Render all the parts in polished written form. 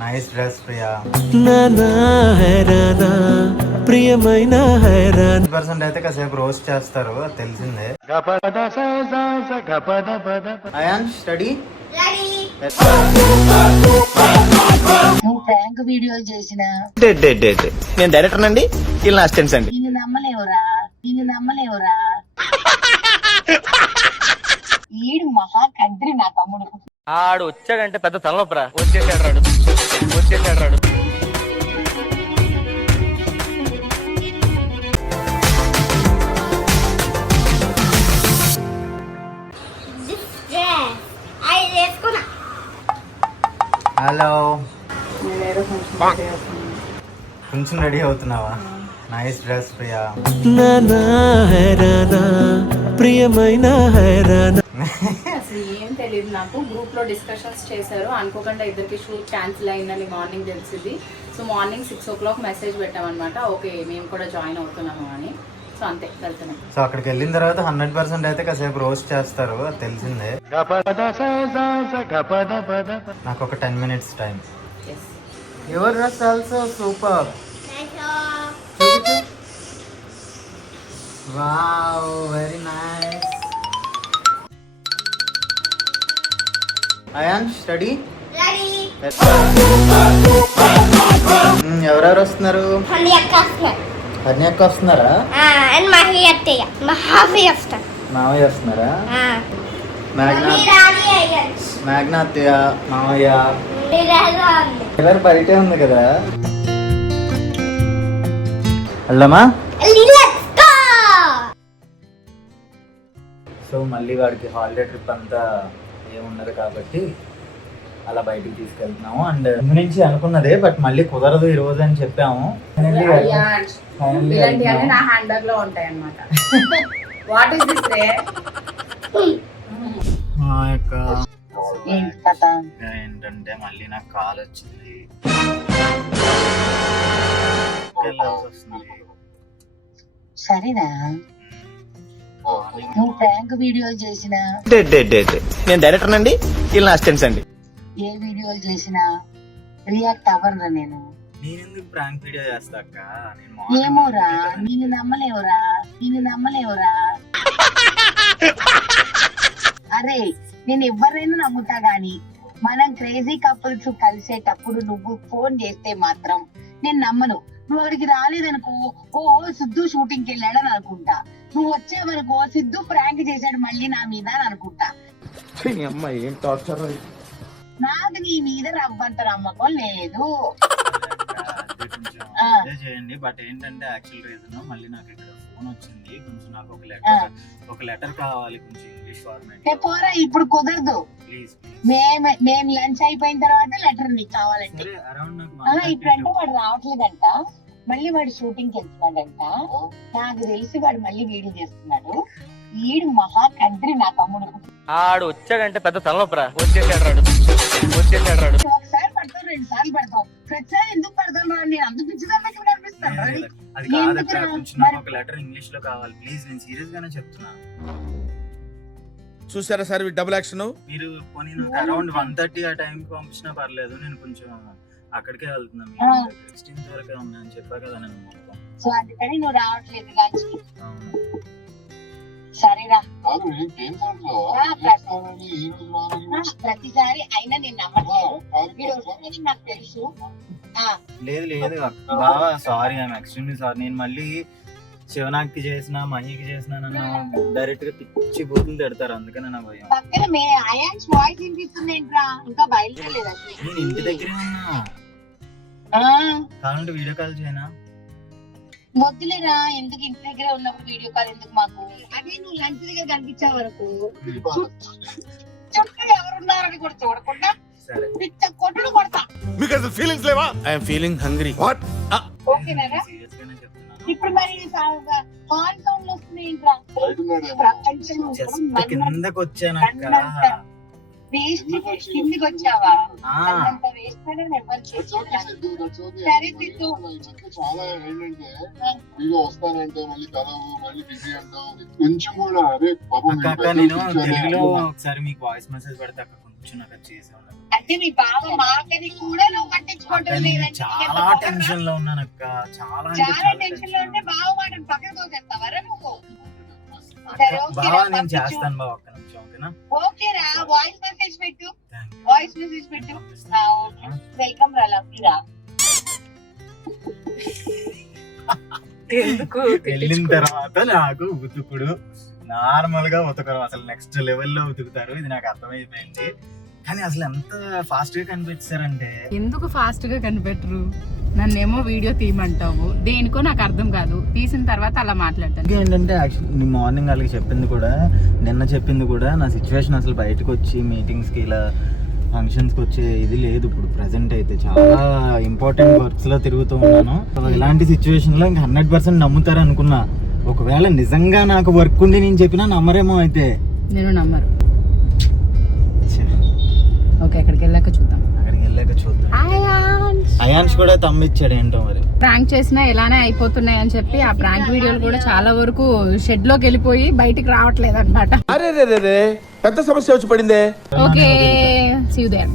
Nice dress Priya. ప్రియమైన 100% అయితే కాసేపు రోస్ట్ చేస్తారు, అది తెలిసిందే. అయాన్ స్టడీ నువ్వు ప్రాంక్ వీడియోలు చేసిన నేను డైరెక్టర్ అండి, వీళ్ళు అసిస్టెంట్స్ అండి. నిన్ను నమ్మలేవురా ఈడు మహా కంత్రి నా తమ్ముడు. ఆడు వచ్చాడంటే పెద్ద తలనొప్పరా. వచ్చేసాడు రాడు. హలో, కొంచెం రెడీ అవుతున్నావా? Nice dress Priya. ప్రియమైన అసలు ఏం తెలియదు నాకు. గ్రూప్ లో డిస్కషన్స్ చేశారు, అనుకోకుండా ఇద్దరికి షూట్ క్యాన్సిల్ అయిందని మార్నింగ్ తెలిసింది. సో మార్నింగ్ 6 o'clock మెసేజ్ పెట్టామన్నమాట, ఓకే మేము కూడా జాయిన్ అవుతున్నాము అని. సో అంతే, వెళ్తున్నాం. సో అక్కడికి వెళ్ళిన తర్వాత 100% అయితే కాసేపు రోస్ట్ చేస్తారు, అది తెలిసిందే. నాకు ఒక 10 minutes time. Your dress also super. Wow, very nice. అయాన్ స్టడీ ఎవరెవరు వస్తున్నారు? హర్ని అక్క వస్తున్నారా? మామయ్య వస్తున్నారా? మేఘనా అత్తయ్య, మామయ్య ఎవరు బయటే ఉంది కదా. వెళ్దామా? సో మళ్ళీ వాడికి హాలిడే ట్రిప్ అంతా ఏమున్నది కాబట్టి అలా బయటికి తీసుకెళ్తున్నాము. అండ్ ముందు నుంచి అనుకున్నదే, బట్ మళ్ళీ కుదరదు ఈ రోజు అని చెప్పాము. ఇలాంటివన్నీ నా హ్యాండ్ బ్యాగ్ లో ఉంటాయి అన్నమాట. వాట్ ఇస్ దిస్ రే? మా యొక్క ఏంటి కథ? ఏంటంటే మళ్ళీ నాకు కాల్ వచ్చింది, వెళ్ళాల్సి వస్తుంది. సరేనా, నువ్వు ప్రాంక్ వీడియోలు చేసిన నేను డైరెక్టర్ అండి, వీళ్ళు అసిస్టెంట్స్ అండి. ఏ వీడియోలు చేసినా రియాక్ట్ అవ్వనురా నేను. నేనెందుకు ప్రాంక్ వీడియో చేస్తా అక్క? ఏమోరా, నిన్ను నమ్మలేవురా. అరే, నేను ఎవరైనా నమ్ముతా గాని మనం క్రేజీ కపుల్స్ కలిసేటప్పుడు నువ్వు ఫోన్ చేస్తే మాత్రం నేను నమ్మను. నువ్వు అక్కడికి రాలేదనుకో, ఓ సిద్ధు షూటింగ్ కి వెళ్ళాడని అనుకుంటా. నువ్వు వచ్చేవనుకో, సిద్ధు ప్రాంక్ చేశాడు మళ్ళీ నా మీద అని అనుకుంటా. నాకు నీ మీద రవ్వంత నమ్మకం లేదు. చేయండి, బట్ ఏంటంటే యాక్చువల్ రీజన్ మళ్ళీ నాకు ఇక్కడ ఫోన్ వచ్చింది. కొంచెం నాకు ఒక లెటర్ కావాలి, కొంచెం ఇంగ్లీష్ ఫార్మాట్. పోరా, ఇప్పుడు కుదరదు. ప్లీజ్ మేము లంచ్ అయిపోయిన తర్వాత లెటర్ నీకు కావాలంటే. ఇప్పుడంటే వాడు రావట్లేదంట, మళ్ళీ వాడు షూటింగ్ కి వెళ్తున్నాడంట. నాకు తెలిసి వాడు మళ్ళీ వీడియో చేస్తున్నాడు. ఈడు మహా కంత్రి నా తమ్ముడు. ఆడు వచ్చాడంటే పెద్ద తలనొప్పరా. వచ్చేసాడు రాడు. ఒకసారి పడతావు, 2 సార్లు పడతావు, ప్రతిసారి ఎందుకు పడతాను రా? నేను అంత పిచ్చిదానికి అనిపిస్తాను. అది కాదక్క, కొంచెం నాకు ఒక లెటర్ ఇంగ్లీష్ లో కావాలి ప్లీజ్. నేను సీరియస్ గానే చెప్తున్నా. చూసారా సార్ డబుల్ యాక్షన్. మీరు పోనీ నాకు అరౌండ్ 1:30 ఆ టైం కి పంపించినా పర్లేదు, నేను కొంచెం అక్కడికే వెళ్తున్నాను. 16th వరకే ఉన్నాయని చెప్పా కదా నేను మొత్తం. సో అందుకని నువ్వు రావట్లేదు లంచ్ కి. సరేరా, ప్రతిసారి అయినా నేను నమ్మట్లేదు. నాకు తెలుసు. లేదు బావా, సారీ, ఐఎమ్ ఎక్స్ట్రీమ్లీ సారీ. నేను మళ్ళీ శివనాకి చేసిన, మహికి చేసిన, నన్ను డైరెక్ట్ గా పిచ్చి బూతులు తిడతారు, అందుకనే నా భయం. పక్కన అయాన్స్ వాయిస్ వినిపిస్తుంది ఏంట్రా? ఇంకా బయలుదేరలేదు. నేను ఇంటి దగ్గరే ఉన్నా, కావాలంటే వీడియో కాల్ చేయనా? వద్దులేరా, ఎందుకు ఇంటి దగ్గర ఉన్నప్పుడు వీడియో కాల్ ఎందుకు మాకు? అదే నువ్వు లంచ్ దగ్గర కనిపించే వరకు చుట్టూ ఎవరున్నారని కూడా చూడకుండా పిచ్చ కొట్టుడు కొడతా. మీకు అసలు ఫీలింగ్స్ లేవా? I am feeling hungry. What? ఓకేనా? సీరియస్ గానే చెప్తున్నా. ఇప్పుడు మరి హార్న్ సౌండ్ వస్తుంది ఏంట్రా? జస్ట్ కిందకి వచ్చానక్క. వేస్ట్ కిందికి వచ్చావా ఆ. అంత వేస్ట్ ఎవరు సరే సిద్ధు చాలా ఏంటంటే ఇక వస్తానంటే మళ్ళీ కలవు మళ్ళీ బిజీ అంటావు కొంచెం కూడా అదే పాపం అక్క అక్క నేను తెలుగులో ఒకసారి మీకు వాయిస్ మెసేజ్ పెడతా అక్క, కొంచెం నాకు అది చేసి ఉండదు. అంటే మీ బావ మాటని కూడా నువ్వు అక్క పట్టించుకుంటుంది నేను లేదంటే చాలా టెన్షన్ లో ఉన్నాను అక్క, చాలా అంటే చాలా చాలా టెన్షన్ లో ఉంటే బావ మాటను పక్కకు తోసేస్తావరా నువ్వు అక్క, సరే ఓకే బావా రా, నేను పంపించు. చేస్తాను బావ, ఒక్క నిమిషం ఓకేనా? ఓకే రా వాయిస్ మెసేజ్ పెట్టు థ్యాంక్ యూ. వాయిస్ మెసేజ్ పెట్టు ఓకే వెల్కమ్ రా లవ్లీ రా ఎందుకు వెళ్ళిన తర్వాత నాకు ఉతుకుడు నార్మల్ గా ఉతకరు, అసలు నెక్స్ట్ లెవెల్లో ఉతుకుతారు. ఇది నాకు అర్థమైపోయింది. కానీ అసలు ఎంత ఫాస్ట్ గా కనిపించారంటే ఎందుకు ఫాస్ట్ గా కనిపెట్టరు? నన్నేమో వీడియో తీయమంటావు, దేనికో నాకు అర్థం కాదు. తీసిన తర్వాత అలా మాట్లాడతాను. ఏంటంటే యాక్చువల్లీ మార్నింగ్ వాళ్ళకి చెప్పింది కూడా, నిన్న చెప్పింది కూడా, నా సిచ్యువేషన్ అసలు బయటకు వచ్చి మీటింగ్స్ కి ఇలా ఫంక్షన్స్ కి వచ్చే ఇది లేదు. ఇప్పుడు ప్రెసెంట్ అయితే చాలా ఇంపార్టెంట్ వర్క్స్ లో తిరుగుతూ ఉన్నాను. ఇలాంటి సిచ్యువేషన్ లో ఇంకా 100% నమ్ముతారు అనుకున్నా. ఒకవేళ నిజంగా నాకు వర్క్ ఉండి నేను చెప్పినా నమ్మరేమో. అయితే నేను నమ్మరు. ఓకే, అక్కడికి వెళ్ళాక చూద్దాం. అక్కడికి వెళ్ళాక చూద్దాం. అయాన్స్ కూడా తమ్మిచ్చాడు ఏంటో మరి. ప్రాంక్ చేసినా ఇలానే అయిపోతున్నాయి అని చెప్పి ఆ ప్రాంక్ వీడియోలు కూడా చాలా వరకు షెడ్ లోకి వెళ్ళిపోయి బయటికి రావట్లేదు అనమాట. అరే రే రే పెద్ద సమస్య వచ్చి పడిందే. Okay, see you there.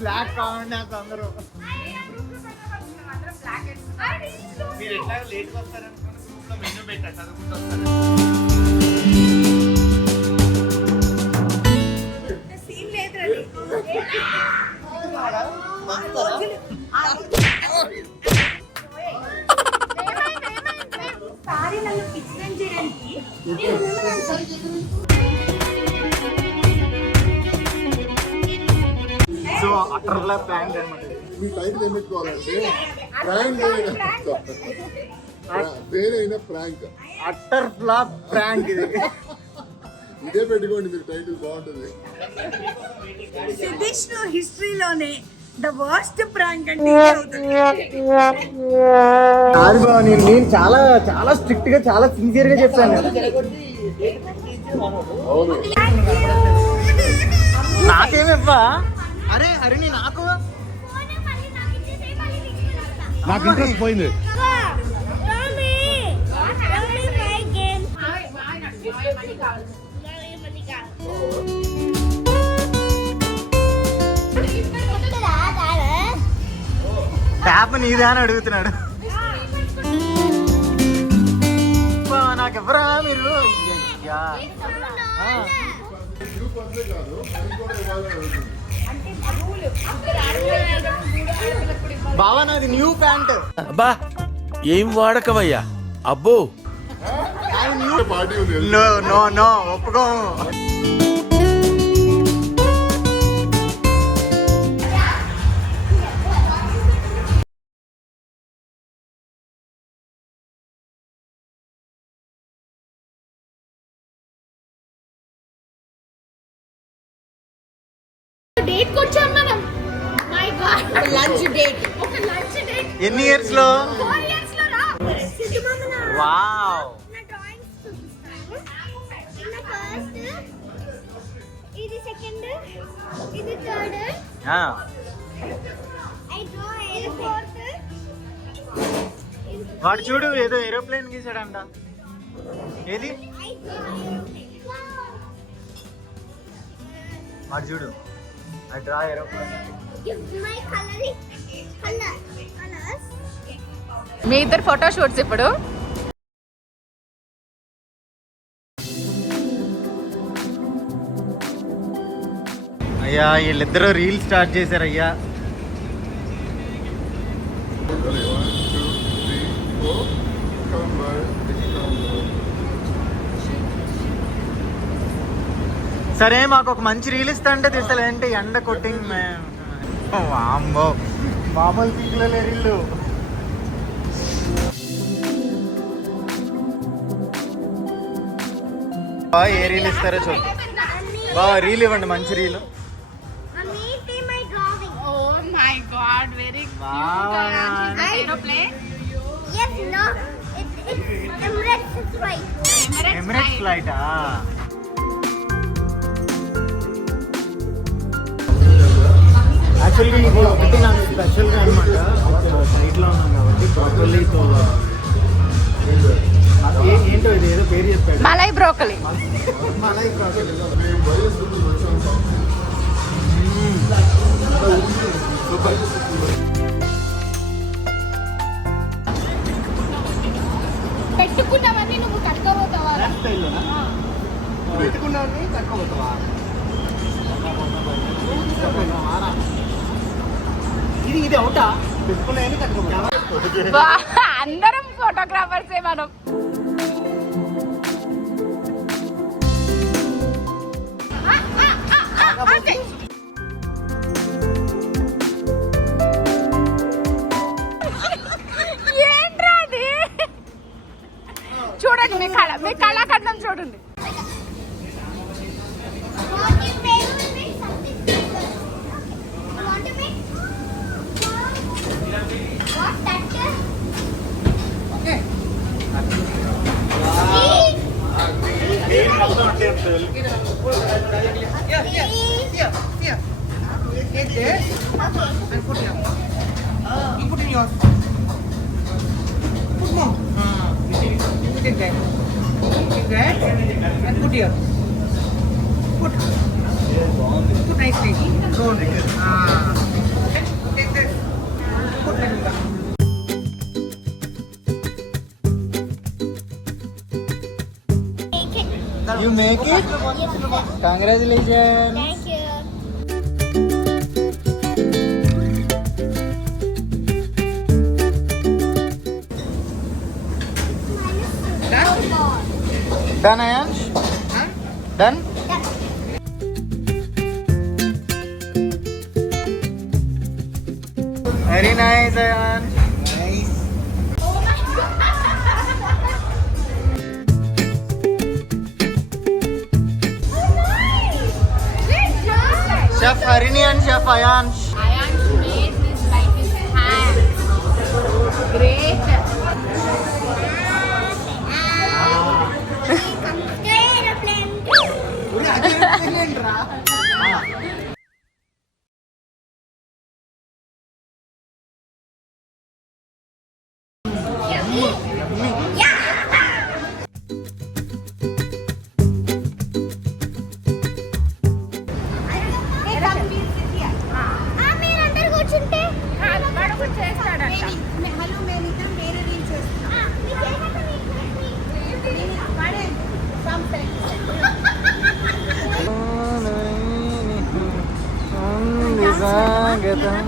Black కావాలి నాకు అందరూ. మీరు ఎట్లా లేట్ వస్తారనుకుని గ్రూప్ లో మెనూ పెట్టా, చదువుకుంటూ వస్తారు. సో అట్లా ప్లాన్ అనమాట. మీ టైటిల్ ఏం పెట్టుకోవాలంటే ప్రాంక్ పేరైన ప్రాంక్ అట్టర్ ఫ్లాప్ ప్రాంక్ ఇది. ఇదే పెట్టుకోండి, మీరు టైటిల్ బాగుంటుంది. సిద్ధేష్ హిస్టరీలోనే ద వర్స్ట్ ప్రాంక్ అంటే ఇదే అవుతుంది. కాదు బావ, నేను చాలా చాలా స్ట్రిక్ట్ గా చాలా సిన్సియర్ గా చెప్పాను. అవును, నాకేమివ్వా? అరే హరిణి నాకు నాకు ఇంట్రెస్ట్ పోయింది. ట్యాప్ నీదే అని అడుగుతున్నాడు. నాకు ఎవరా మీరు? అయ్యా. కాదు అది కూడా ఇవ్వాలని అడుగుతుంది. బావా నాది న్యూ ప్యాంట్. అబ్బా ఏం వాడకవయ్యా అబ్బో. పార్టీ ఉంది. నో నో నో ఒప్పుకో. డేట్ వచ్చాం మనం. మై గాడ్, లంచ్ డేట్ ఒక లంచ్ డేట్ ఎన్ని ఇయర్స్ లో? 4 years లో రా. సిద్ధు మామ వావ్. నా డ్రాయింగ్స్ చూపిస్తాను. ఇన్న ఫస్ట్, ఇది సెకండ్, ఇది థర్డ్, ఐ డ్రా ఇది ఫోర్త్. వాడు చూడు ఏదో ఏరోప్లేన్ గీసాడంట. ఏది ఐ డ్రా వాడు చూడు, I draw aeroplane. give my colors. మీ ఇద్దరు ఫోటో షూట్స్ ఇప్పుడు. అయ్యా వీళ్ళిద్దరూ రీల్ స్టార్ట్ చేశారు అయ్యా. 1, 2, 3, 4 come by. సరే మాకు ఒక మంచి రీల్ ఇస్తా అంటే తీస్తలేంటే ఎండ కొట్టింగ్ వామ్మో మామూలు పీకులే రీళ్ళు. ఏ రీల్ ఇస్తారో చూద్దాం. బాగా రీల్ ఇవ్వండి, మంచి reel. Mommy, see my drawing. Oh my god, very cute. Aeroplane? Yes, no. It's Emirates flight. Emirates ఫ్లైటా? యాక్చువల్గా ఇది ఒకటి నాకు స్పెషల్గా అనమాట. ఫ్లైట్లో ఉన్నాం కాబట్టి ప్రాపర్లీ ఏంటో ఇది ఏదో పేరు చెప్పాడు. మలై బ్రోకలీ. మలై బ్రోకలీ. పెట్టుకున్నావని నువ్వు కట్టుకోబోతావా? పెట్టుకున్నావని కట్టుకోబోతావా? ఇది అవుటా? పెట్టుకున్నాయని కట్టుకోబోతావా? అందరం ఫోటోగ్రాఫర్సే మనం. ఏంట్రా అది? చూడండి, మీ కళాఖండం చూడండి. Want to make something special? Want to make? What that? Okay. You make it? Congratulations. Thank you. Done, Ayansh? Done? Very nice, Ayansh. Nice. Chef Harini and Chef Ayansh. Ayansh made this by his hands. Great. మీరందరూ కూర్చుంటే చేస్తాడంట. Hello మేమిద్దరం వేరే reel చేస్తున్నాం. స్వాగతం.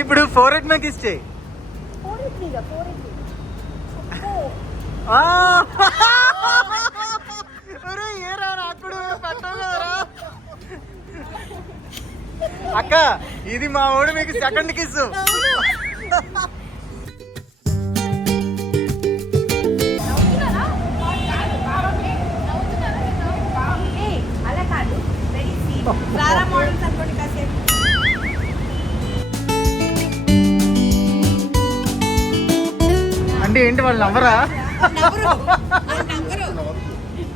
ఇప్పుడు 4 में किस चाहिए? अरे ये అక్క ఇది మా ఓడి మీకు సెకండ్ కిస్. అలా కాదు, వెరీ స్వీట్. రారా మోడల్స్ అనుకోండి కాసేపు. అంటే ఏంటి వాళ్ళు నవ్వరా?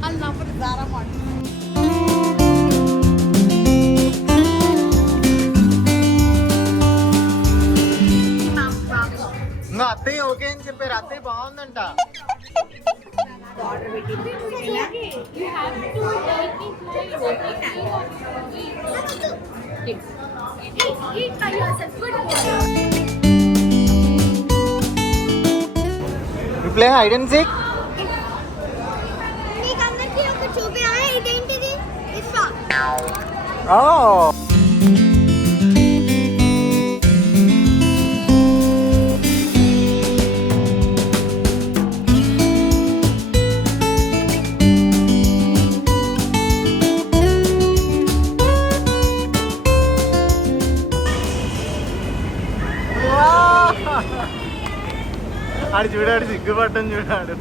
అన్నప్పుడు రారా మోడల్. ఇంకా అత్తయ్య ఓకే అని చెప్పారు. అత్తయ్య బాగుందంట. You play hide and seek? మీకందరికీ ఒక చూపినా ఇదేంటిది? ఇస్తా. Oh. చూడాడు సిగ్గుపడ్డం చూడాడు